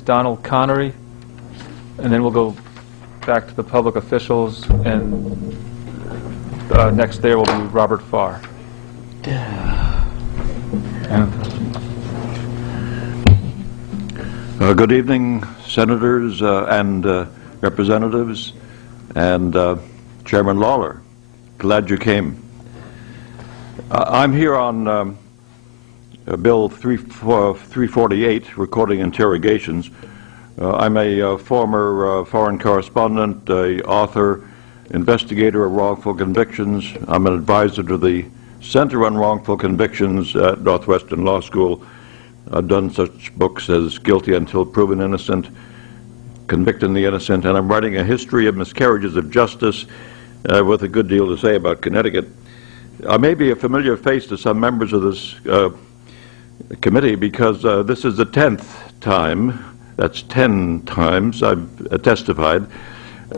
Donald Connery, and then we'll go back to the public officials, and next there will be Robert Farr. Good evening, senators and representatives, and Chairman Lawler. Glad you came. I'm here on Bill 348, recording interrogations. I'm a former foreign correspondent, author, investigator of wrongful convictions. I'm an advisor to the Center on Wrongful Convictions at Northwestern Law School. I've done such books as Guilty Until Proven Innocent, Convicting the Innocent, and I'm writing a history of miscarriages of justice with a good deal to say about Connecticut. I may be a familiar face to some members of this committee because this is the 10th time, that's 10 times I've testified,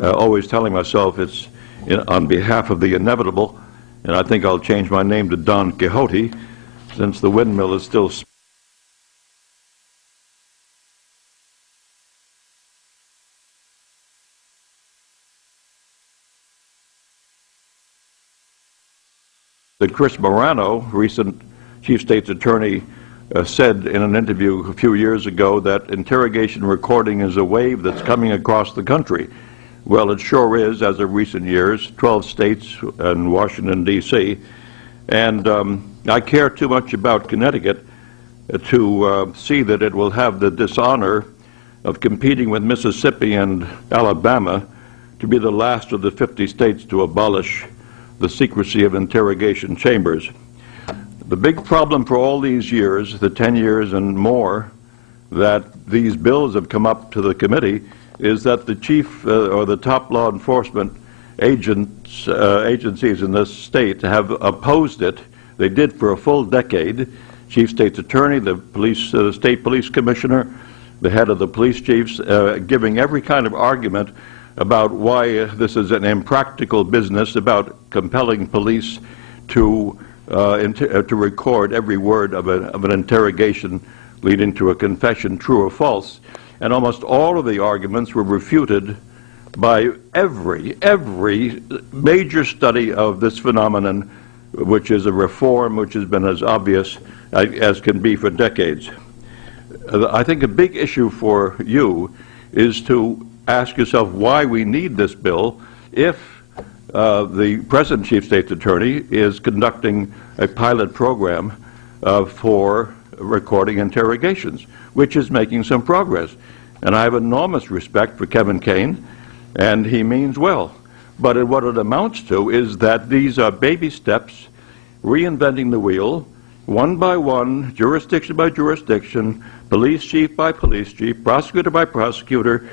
always telling myself it's on behalf of the inevitable, and I think I'll change my name to Don Quixote since the windmill is still that Chris Morano, recent Chief State's Attorney, said in an interview a few years ago that interrogation recording is a wave that's coming across the country. Well, it sure is, as of recent years, 12 states and Washington, D.C. And I care too much about Connecticut to see that it will have the dishonor of competing with Mississippi and Alabama to be the last of the 50 states to abolish the secrecy of interrogation chambers. The big problem for all these years, the 10 years and more, that these bills have come up to the committee is that the chief or the top law enforcement agencies in this state have opposed it. They did for a full decade. Chief State's Attorney, the police, State Police Commissioner, the head of the police chiefs, giving every kind of argument about why this is an impractical business, about compelling police to record every word of an interrogation leading to a confession, true or false. And almost all of the arguments were refuted by every major study of this phenomenon, which is a reform which has been as obvious as can be for decades. I think a big issue for you is to ask yourself why we need this bill if the present Chief State's Attorney is conducting a pilot program for recording interrogations, which is making some progress. And I have enormous respect for Kevin Kane, and he means well. But what it amounts to is that these are baby steps, reinventing the wheel, one by one, jurisdiction by jurisdiction, police chief by police chief, prosecutor by prosecutor.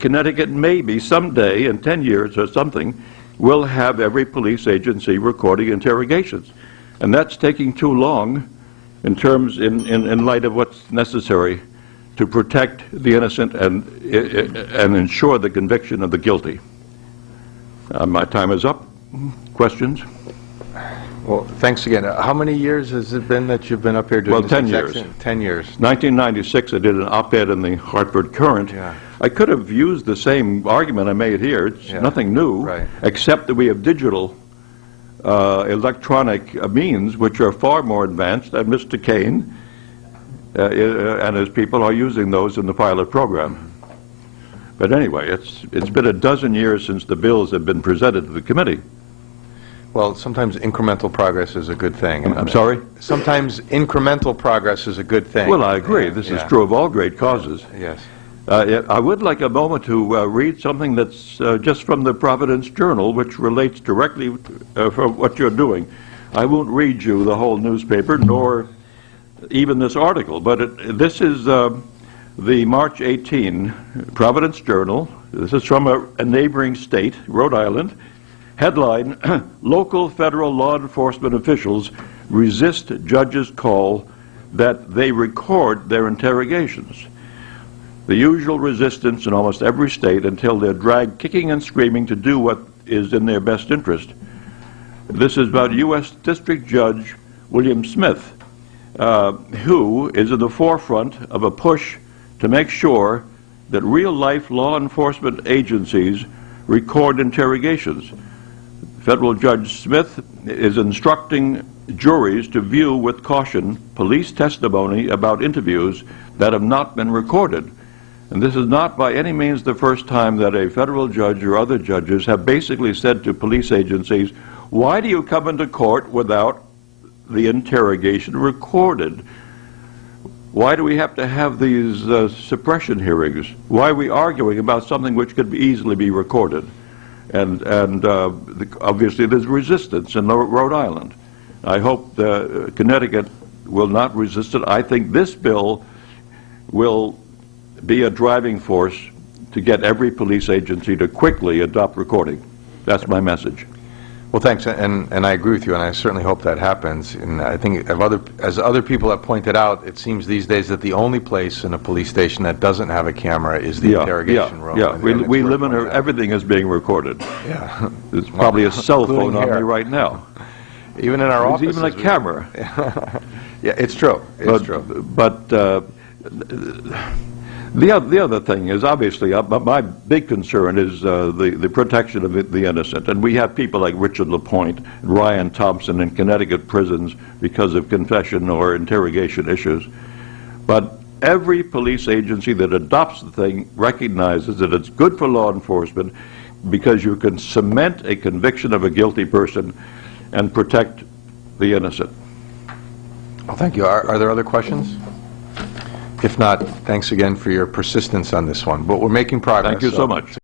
Connecticut maybe someday, in 10 years or something, will have every police agency recording interrogations. And that's taking too long in light of what's necessary to protect the innocent and ensure the conviction of the guilty. My time is up. Questions? Well, thanks again. How many years has it been that you've been up here doing well, this? 10 years. 10 years. 1996, I did an op-ed in the Hartford Courant. Yeah. I could have used the same argument I made here. It's nothing new, right, except that we have digital electronic means which are far more advanced, and Mr. Kane and his people are using those in the pilot program. But anyway, it's been a dozen years since the bills have been presented to the committee. Well, sometimes incremental progress is a good thing. I'm sorry? Sometimes incremental progress is a good thing. Well, I agree. This is true of all great causes. Yes. I would like a moment to read something that's just from the Providence Journal, which relates directly from what you're doing. I won't read you the whole newspaper, nor even this article, but this is the March 18 Providence Journal. This is from a neighboring state, Rhode Island. Headline, local federal law enforcement officials resist judge's call that they record their interrogations. The usual resistance in almost every state until they're dragged kicking and screaming to do what is in their best interest. This is about U.S. District Judge William Smith, who is at the forefront of a push to make sure that real-life law enforcement agencies record interrogations. Federal Judge Smith is instructing juries to view with caution police testimony about interviews that have not been recorded. And this is not by any means the first time that a federal judge or other judges have basically said to police agencies, why do you come into court without the interrogation recorded? Why do we have to have these suppression hearings? Why are we arguing about something which could easily be recorded? And obviously there's resistance in Rhode Island. I hope Connecticut will not resist it. I think this bill will be a driving force to get every police agency to quickly adopt recording. That's my message. Well, thanks, and I agree with you, and I certainly hope that happens. And I think, as other people have pointed out, it seems these days that the only place in a police station that doesn't have a camera is the interrogation room. Yeah, And we live in everything is being recorded. Yeah. There's probably a cell phone including on me here. right now. Even in our There's offices. even a camera. Yeah, it's true. It's true. But the other thing is, obviously, my big concern is the protection of the innocent. And we have people like Richard LaPointe and Ryan Thompson in Connecticut prisons because of confession or interrogation issues. But every police agency that adopts the thing recognizes that it's good for law enforcement because you can cement a conviction of a guilty person and protect the innocent. Well, thank you. Are there other questions? If not, thanks again for your persistence on this one. But we're making progress. Thank you so much.